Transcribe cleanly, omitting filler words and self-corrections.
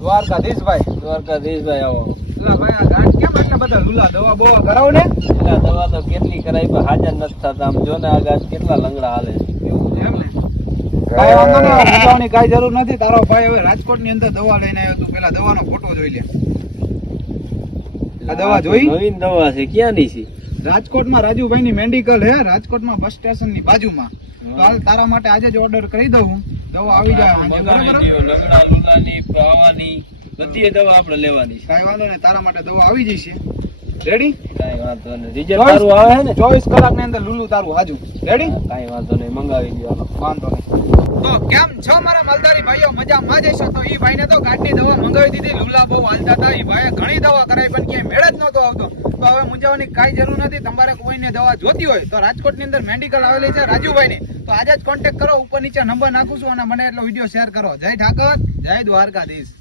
દ્વારકાધીશભાઈ આવો. એલા ભાઈ આ ગાંઠ કેમ એટલા બધા લુલા દવા બોવા કરાવો ને? પેલા દવા તો કેટલી કરાવી પણ હાજર નથી થતા. આમ જો ને આ ગાંઠ કેટલા લંગડા હાલે છે. એવું છે એમ ને? કાંઈ વાંધો નહીં, મૂંઝાવાની કાંઈ જરૂર નથી. તારો ભાઈ હવે રાજકોટની અંદર દવા લઈને આવ્યો. તું પેલા દવાનો ફોટો જોઈ લે. આ દવા જોઈ? નવીન દવા છે, ક્યાંની છે? રાજકોટમાં રાજુભાઈની મેડિકલ હે, રાજકોટમાં બસ સ્ટેશનની બાજુમાં. તો હાલ તારા માટે આજે જ ઓર્ડર કરી દઉં. દવા આવી જાય સાંજે, બરાબર? લંગડા લુલાની પાવાની બધી દવા આપણે લેવાની છે. કાંઈ વાંધો નહીં, તારા માટે દવા આવી જશે. રેડી? કાંઈ વાંધો નહીં, રિઝલ્ટ સારું આવે છે ને? 24 કલાકની અંદર લુલું તારું હાજુ. રેડી? કાંઈ વાંધો નહીં, મંગાવી દો. વાંધો નહીં. તો કેમ છો મારા માલધારી ભાઈઓ? મજામાં જ હશો. તો ઈ ભાઈને તો ગાંઠની દવા મંગાવી દીધી. લુલા બહુ હાલતા હતા. ઈ ભાઈએ ઘણી દવા કરાવી પણ ક્યાંય મેળ જ નહોતો આવતો. તો હવે મૂંઝાવાની કાંઈ જરૂર નથી. તમારે કોઈને દવા જોતી હોય તો રાજકોટની અંદર મેડિકલ આવેલી છે રાજુભાઈની. તો આજે જ કોન્ટેક્ટ કરો. ઉપર નીચે નંબર નાખું છું અને મને એટલો વિડીયો શેર કરો. જય ઠાકર, જય દ્વારકાધીશ.